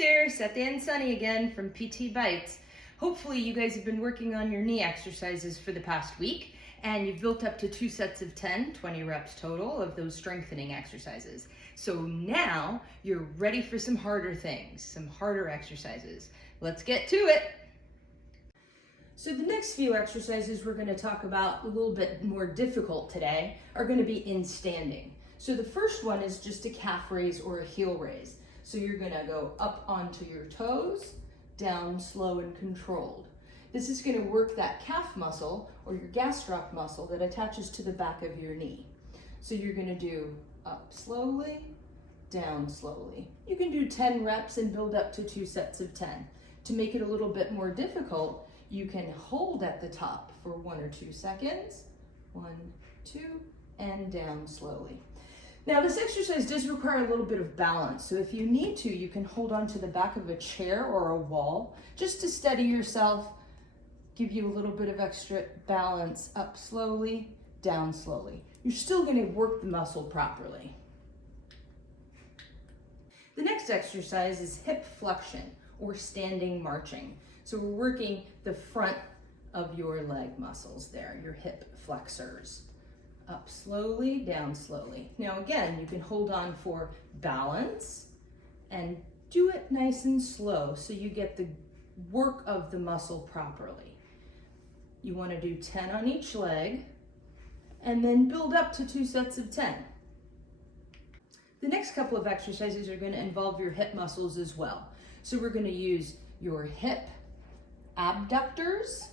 there, Seth and Sunny again from PT Bytes. Hopefully you guys have been working on your knee exercises for the past week and you've built up to 2 sets of 10, 20 reps total of those strengthening exercises. So now you're ready for some harder things, some harder exercises. Let's get to it. So the next few exercises we're going to talk about, a little bit more difficult today, are going to be in standing. So the first one is just a calf raise or a heel raise. So you're going to go up onto your toes, down slow and controlled. This is going to work that calf muscle or your gastroc muscle that attaches to the back of your knee. So you're going to do up slowly, down slowly. You can do 10 reps and build up to 2 sets of 10. To make it a little bit more difficult, you can hold at the top for 1 or 2 seconds. 1, 2, and down slowly. Now this exercise does require a little bit of balance, so if you need to, you can hold on to the back of a chair or a wall just to steady yourself, give you a little bit of extra balance. Up slowly, down slowly. You're still going to work the muscle properly. The next exercise is hip flexion or standing marching. So we're working the front of your leg muscles there, your hip flexors. Up slowly, down slowly. Now again, you can hold on for balance and do it nice and slow so you get the work of the muscle properly. You want to do 10 on each leg and then build up to 2 sets of 10. The next couple of exercises are going to involve your hip muscles as well. So we're going to use your hip abductors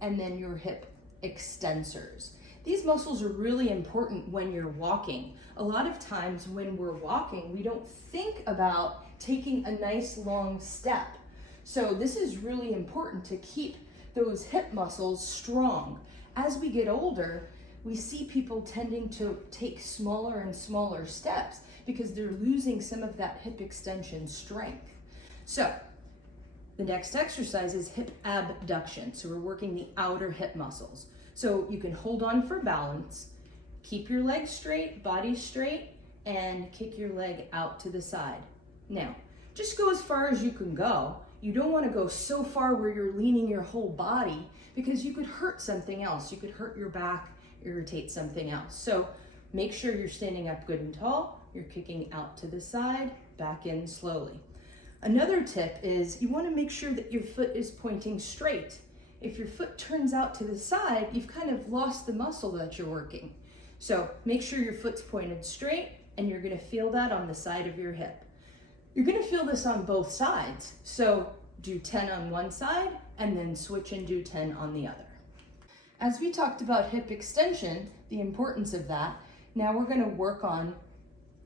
and then your hip extensors. These muscles are really important when you're walking. A lot of times when we're walking, we don't think about taking a nice long step. So this is really important to keep those hip muscles strong. As we get older, we see people tending to take smaller and smaller steps because they're losing some of that hip extension strength. So the next exercise is hip abduction. So we're working the outer hip muscles. So you can hold on for balance, keep your legs straight, body straight, and kick your leg out to the side. Now, just go as far as you can go. You don't want to go so far where you're leaning your whole body because you could hurt something else. You could hurt your back, irritate something else. So make sure you're standing up good and tall. You're kicking out to the side, back in slowly. Another tip is you want to make sure that your foot is pointing straight. If your foot turns out to the side, you've kind of lost the muscle that you're working. So make sure your foot's pointed straight and you're going to feel that on the side of your hip. You're going to feel this on both sides. So do 10 on one side and then switch and do 10 on the other. As we talked about hip extension, the importance of that, now we're going to work on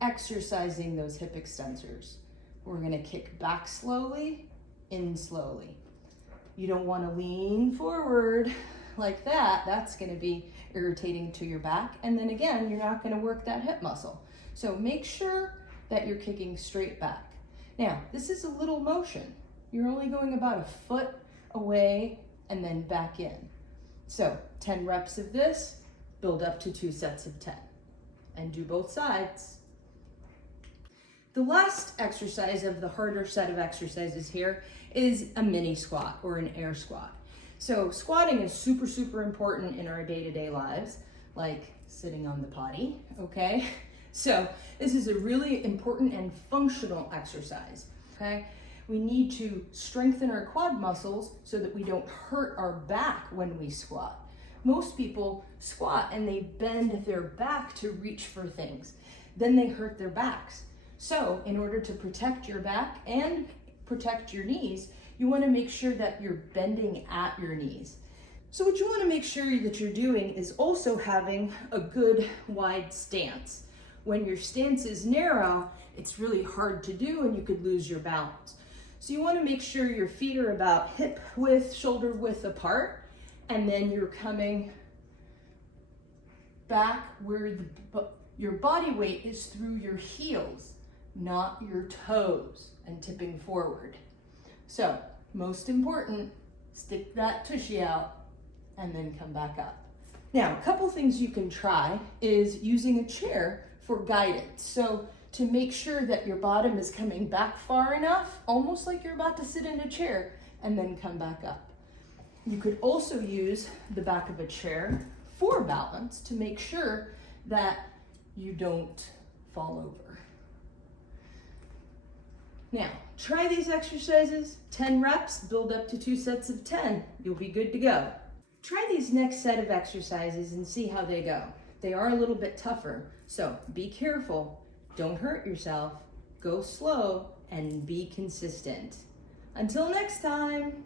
exercising those hip extensors. We're going to kick back slowly, in slowly. You don't want to lean forward like that. That's going to be irritating to your back. And then again, you're not going to work that hip muscle. So make sure that you're kicking straight back. Now, this is a little motion. You're only going about a foot away and then back in. So 10 reps of this, build up to 2 sets of 10. And do both sides. The last exercise of the harder set of exercises here is a mini squat or an air squat. So squatting is super, super important in our day-to-day lives, like sitting on the potty, okay? So this is a really important and functional exercise, okay? We need to strengthen our quad muscles so that we don't hurt our back when we squat. Most people squat and they bend their back to reach for things. Then they hurt their backs. So in order to protect your back and protect your knees, you want to make sure that you're bending at your knees. So what you want to make sure that you're doing is also having a good wide stance. When your stance is narrow, it's really hard to do and you could lose your balance. So you want to make sure your feet are about hip width, shoulder width apart, and then you're coming back where your body weight is through your heels, not your toes, and tipping forward. So, most important, stick that tushy out and then come back up. Now, a couple things you can try is using a chair for guidance. So to make sure that your bottom is coming back far enough, almost like you're about to sit in a chair, and then come back up. You could also use the back of a chair for balance to make sure that you don't fall over. Now, try these exercises, 10 reps, build up to 2 sets of 10. You'll be good to go. Try these next set of exercises and see how they go. They are a little bit tougher, so be careful. Don't hurt yourself. Go slow and be consistent. Until next time.